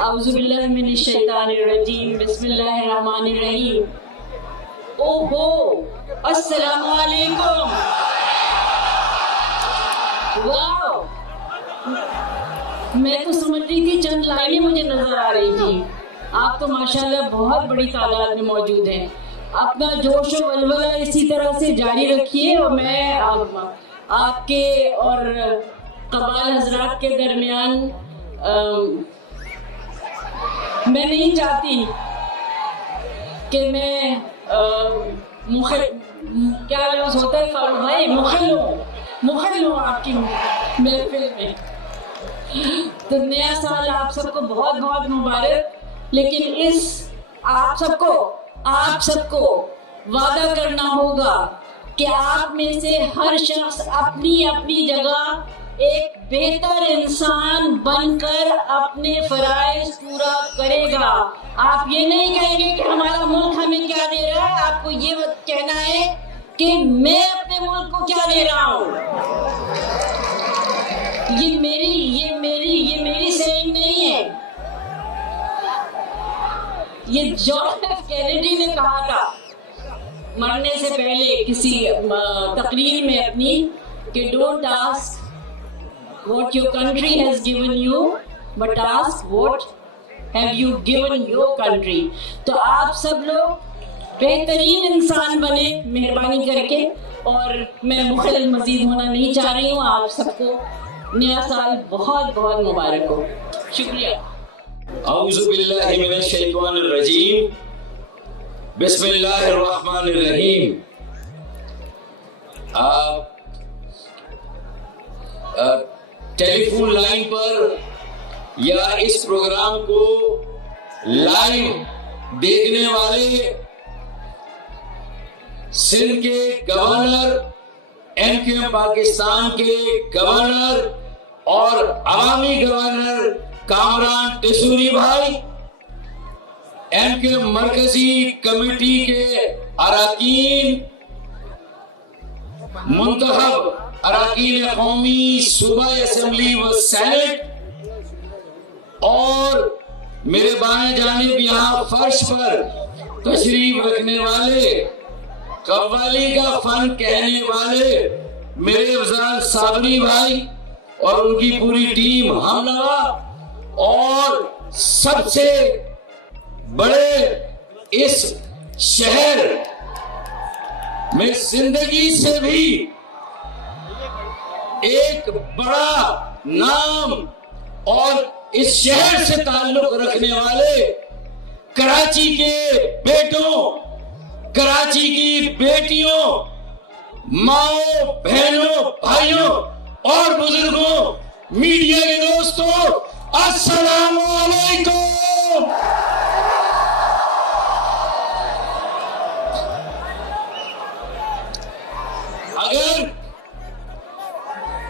औज़ुबिल्लाहि मिनश्शैतानिर्रजीम बिस्मिल्लाहिर्रहमानिर्रहीम। ओहो, अस्सलामु अलैकुम। वाह, मैं तो समझ रही थी चंद लाइनें मुझे नजर आ रही थी। आप तो माशाल्लाह बहुत बड़ी तादाद में मौजूद हैं। अपना जोश और वलवला इसी तरह से जारी रखिए और मैं आपके और कबाल हजरात के दरमियान मैं नहीं चाहती कि मैं क्या लफ्ज़ होता है फारूक भाई, मुखल हूँ आपकी महफिल में। तो नया साल आप सबको बहुत बहुत मुबारक। लेकिन इस आप सबको वादा करना होगा कि आप में से हर शख्स अपनी अपनी जगह एक बेहतर इंसान बनकर अपने फराइज पूरा करेगा। आप ये नहीं कहेंगे कि हमारा मुल्क हमें क्या दे रहा है, आपको ये कहना है कि मैं अपने मुल्क को क्या दे रहा हूँ। ये मेरी सेइंग नहीं है, ये जॉन एफ कैनेडी ने कहा था मरने से पहले किसी तकरीर में अपनी कि don't ask what your country has given you, but ask what have you given your country। तो आप सब लोग बेहतरीन इंसान बने मेहरबानी करके। और मैं मुखल मजीद होना नहीं चाह रही हूँ। आप सबको नया साल बहुत बहुत मुबारक हो। शुक्रिया। औज़ु बिल्लाहि मिनश शैतानिर रजीम बिस्मिल्लाहिर रहमानिर रहीम। टेलीफोन लाइन पर या इस प्रोग्राम को लाइव देखने वाले सिंध के गवर्नर, एमक्यूएम पाकिस्तान के गवर्नर और अवामी गवर्नर कामरान टेसूरी भाई, एमक्यूएम मरकजी कमेटी के अरकान, मुंतखब अरकान कौमी सूबाई असेंबली व सेनेट, और मेरे बाएं जानिब यहाँ फर्श पर तशरीफ रखने वाले, कव्वाली का फन कहने वाले मेरे अफजाल साबरी भाई और उनकी पूरी टीम हमनवा, और सबसे बड़े इस शहर में जिंदगी से भी एक बड़ा नाम और इस शहर से ताल्लुक रखने वाले कराची के बेटों, कराची की बेटियों, माओ बहनों, भाइयों और बुजुर्गों, मीडिया के दोस्तों, अस्सलामु अलैकुम। अगर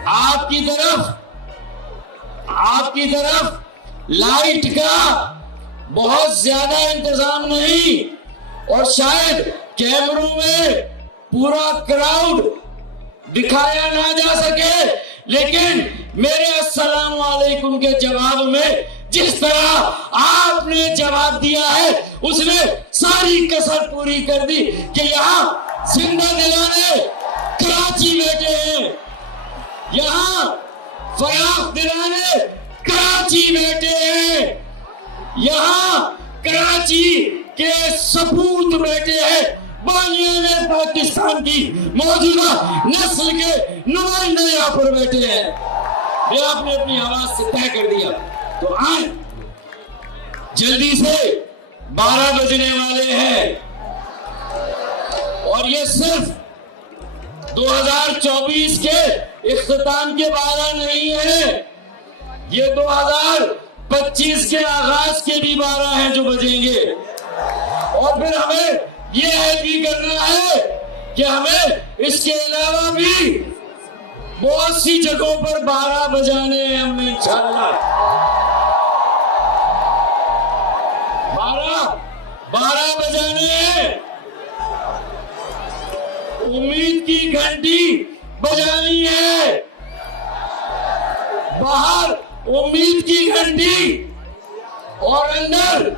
आपकी तरफ लाइट का बहुत ज्यादा इंतजाम नहीं और शायद कैमरों में पूरा क्राउड दिखाया ना जा सके, लेकिन मेरे अस्सलाम वालेकुम के जवाब में जिस तरह आपने जवाब दिया है उसने सारी कसर पूरी कर दी कि यहाँ जिंदा दिलाने कराची बैठे हैं, यहाँ फराख दिलाने कराची बैठे हैं, यहाँ कराची के सपूत बैठे हैं, बानियाने पाकिस्तान की मौजूदा नस्ल के नुमाइंदे यहाँ पर बैठे हैं। ये आपने अपनी आवाज से तय कर दिया। तो आज जल्दी से 12 बजने वाले हैं और ये सिर्फ 2024 के इख्तिताम के 12 नहीं है, ये 2025 के आगाज के भी 12 हैं जो बजेंगे। और फिर हमें ये भी करना है कि हमें इसके अलावा भी बहुत सी जगहों पर 12 बजाने हैं हमें इंशाअल्लाह। 12 बजाने हैं, उम्मीद की घंटी बजानी है, बाहर उम्मीद की घंटी और अंदर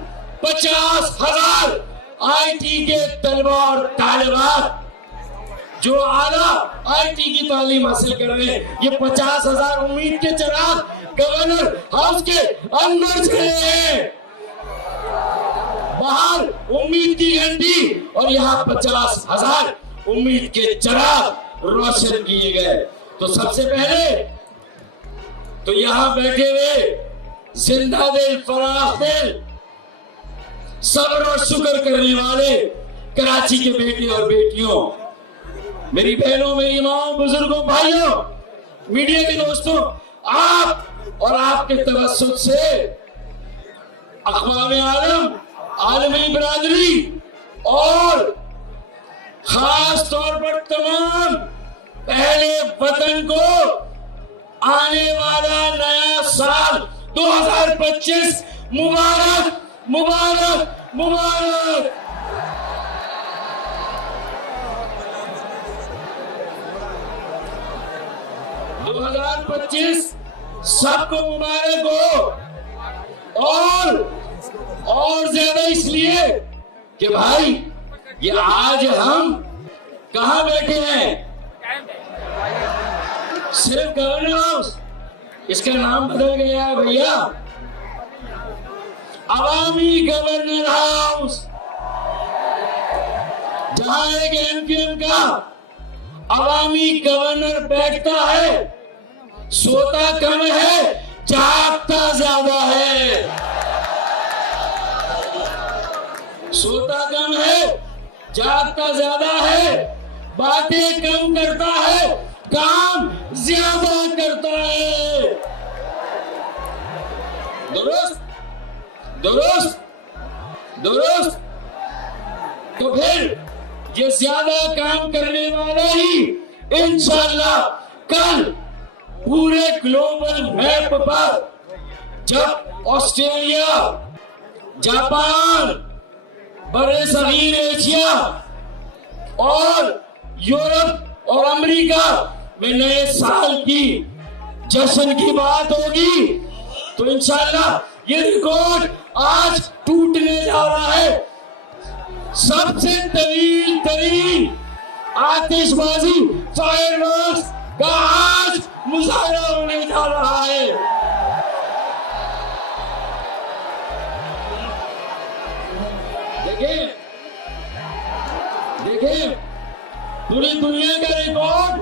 50,000 आईटी के तलबा और तालिबात जो आला आईटी की तालीम हासिल कर रहे हैं। ये 50,000 उम्मीद के चिराग गवर्नर हाउस के अंदर चले हैं, बाहर उम्मीद की घंटी और यहाँ 50,000 उम्मीद के चिराग रोशन किए गए। तो सबसे पहले तो यहाँ बैठे हुए जिंदा दिल, फराख दिल, सब्र और शुक्र करने वाले कराची के बेटे और बेटियों, मेरी बहनों, मेरी माओ, बुजुर्गों, भाइयों, मीडिया के दोस्तों, आप और आपके तवज्जुह से अक़वाम आलम, आलमी बिरादरी और खास तौर पर तमाम पहले वतन को आने वाला नया साल 2025 मुबारक मुबारक मुबारक। दो 2025 सबको मुबारक हो, और ज्यादा इसलिए कि भाई ये आज हम कहां बैठे हैं? सिर्फ गवर्नर हाउस, इसका नाम बदल गया है भैया, अवामी गवर्नर हाउस, जहां एक एमक्यूएम का अवामी गवर्नर बैठता है, सोता कम है, जागता ज्यादा है। सोता कम है, जागता ज्यादा है, बातें कम करता है, काम ज्यादा करता है। दुरुस्त दुरुस्त दुरुस्त। तो फिर ये ज्यादा काम करने वाला ही इंशाअल्लाह कल पूरे ग्लोबल मैप पर, जब ऑस्ट्रेलिया, जापान, बड़े सगीर एशिया और यूरोप और अमेरिका में नए साल की जश्न की बात होगी, तो इंशाअल्लाह ये रिकॉर्ड आज टूटने जा रहा है। सबसे तवील तरीन आतिशबाजी फायरवर्क्स का आज मुजाहरा होने जा रहा है। देखिए देखिए, पूरी दुनिया का रिकॉर्ड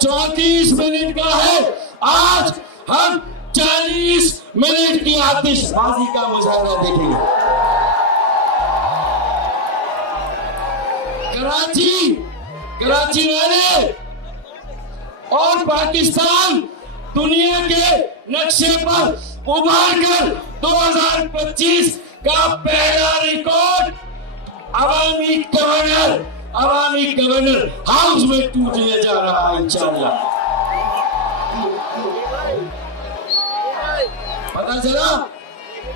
34 मिनट का है, आज हम 40 मिनट की आतिशबाजी का मुजाहरा देखेंगे। कराची वाले और पाकिस्तान दुनिया के नक्शे पर उभार कर 2025 का पहला रिकॉर्ड अवामी गवर्नर हाउस में टूटने जा रहा है इंशाअल्लाह। पता चला?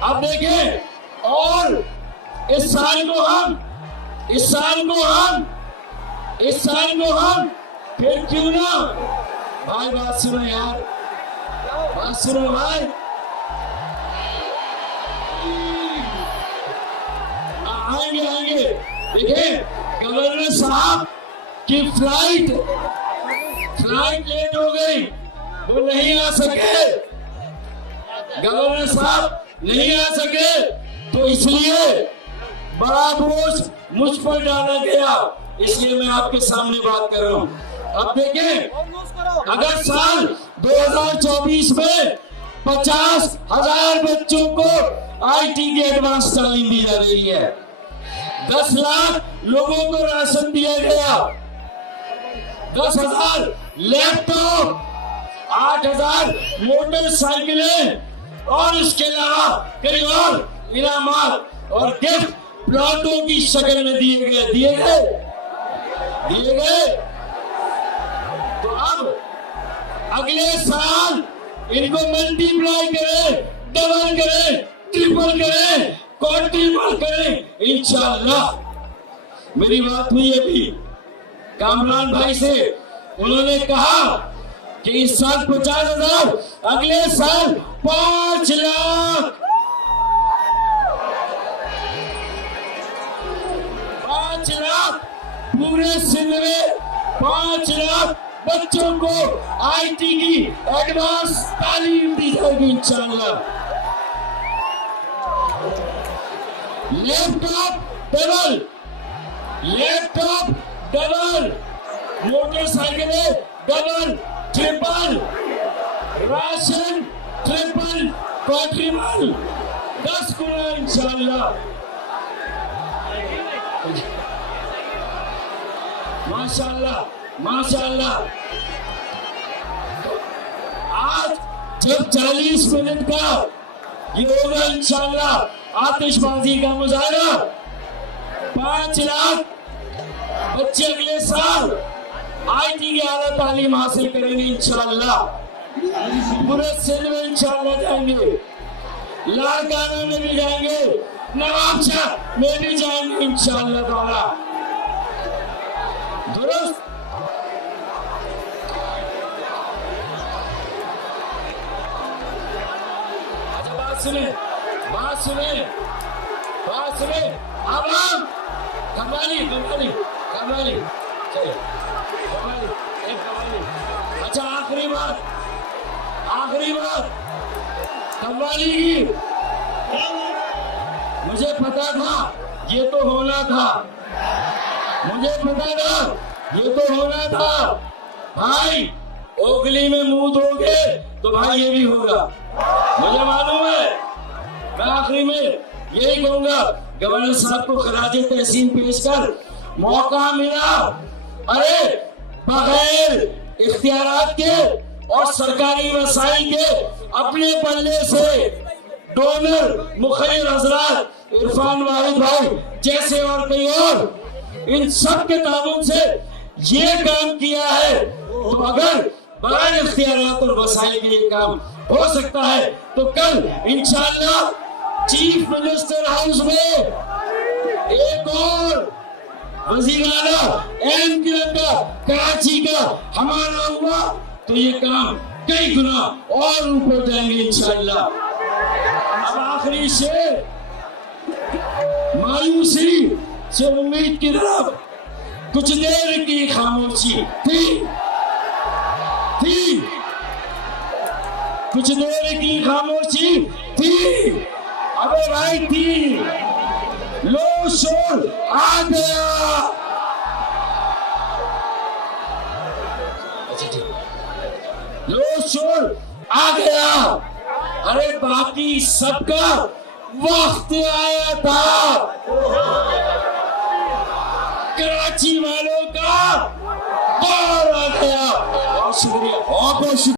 अब देखें, और इस साल को हम फिर क्यों ना, भाई बात सुनो यार, बात सुनो भाई, आएंगे। देखिए, गवर्नर साहब की फ्लाइट लेट हो गई, वो नहीं आ सके, गवर्नर साहब नहीं आ सके, तो इसलिए बड़ा बोझ मुझ पर डाला गया, इसलिए मैं आपके सामने बात कर रहा हूं। अब देखें, अगर साल 2024 में 50,000 बच्चों को आईटी की एडवांस तालीम दी जा रही है, 10 लाख लोगों को राशन दिया गया, 10,000 लैपटॉप, 8,000 मोटरसाइकिलें और इसके अलावा कई और इनामात और गिफ्ट प्लॉटों की शक्ल में दिए गए। तो अब अगले साल इनको मल्टीप्लाई करें, डबल करें, ट्रिपल करें, क्वाड्रिपल करें इंशाअल्लाह। मेरी बात हुई अभी कामरान भाई से, उन्होंने कहा कि इस साल 50,000, अगले साल 5 लाख। 5 लाख पूरे सिंध में 5 लाख बच्चों को आईटी की एडवांस तालीम दी जाएगी इंशाल्लाह। लैपटॉप डबल, मोटरसाइकिलें double triple, ration triple quadruple 10 गुना इंशाल्लाह। माशाल्लाह माशाल्लाह। आज जब 40 मिनट का ये होगा इंशाल्लाह आतिशबाजी का मुजाहरा, 5 लाख बच्चे अगले साल आईटी की आला तालीम हासिल करेंगे इंशाल्लाह। पूरे सिंध में इंशाल्लाह जाएंगे, लाड़काना में भी जाएंगे, नवाबशाह में भी जाएंगे इंशाल्लाह ताला। दुरुस्त। अच्छा बात सुने, बात सुने, बात सुने। आवाम कव्वाली कव्वाली कव्वाली चलो कव्वाली एक कव्वाली। अच्छा आखिरी बात कव्वाली की। मुझे पता था ये तो होना था, मुझे पता था ये तो होना था। भाई ओगली में मुंह दोगे तो भाई ये भी होगा, मुझे मालूम है। मैं आखिरी में यही कहूंगा, गवर्नर साहब को खराज तहसीन पेश कर मौका मिला। अरे बगैर इख्तियारात के और सरकारी वसाइल के अपने पल्ले से डोनर मुखर्रिर हजरात इरफान वाहिद भाई जैसे और कई और इन सब के ताबून से ये काम किया है। तो अगर बगैर इख्तियारात और वसाइल के ये काम हो सकता है तो कल इंशाअल्लाह चीफ मिनिस्टर हाउस में एक और वजीराना एम के अंदर कराची का हमारा हुआ तो ये काम कई गुना और ऊपर जाएंगे इंशाअल्लाह। अब आखिरी शेर, मायूसी से उम्मीद की तरफ कुछ देर की खामोशी थी, कुछ देर की खामोशी थी। अबे भाई थी, लो शोर आ गया। लो शोर आ गया। अरे बाकी सबका वक्त आया था, कराची वालों का दौर आ गया। बहुत शुक्रिया, बहुत बहुत शुक्रिया।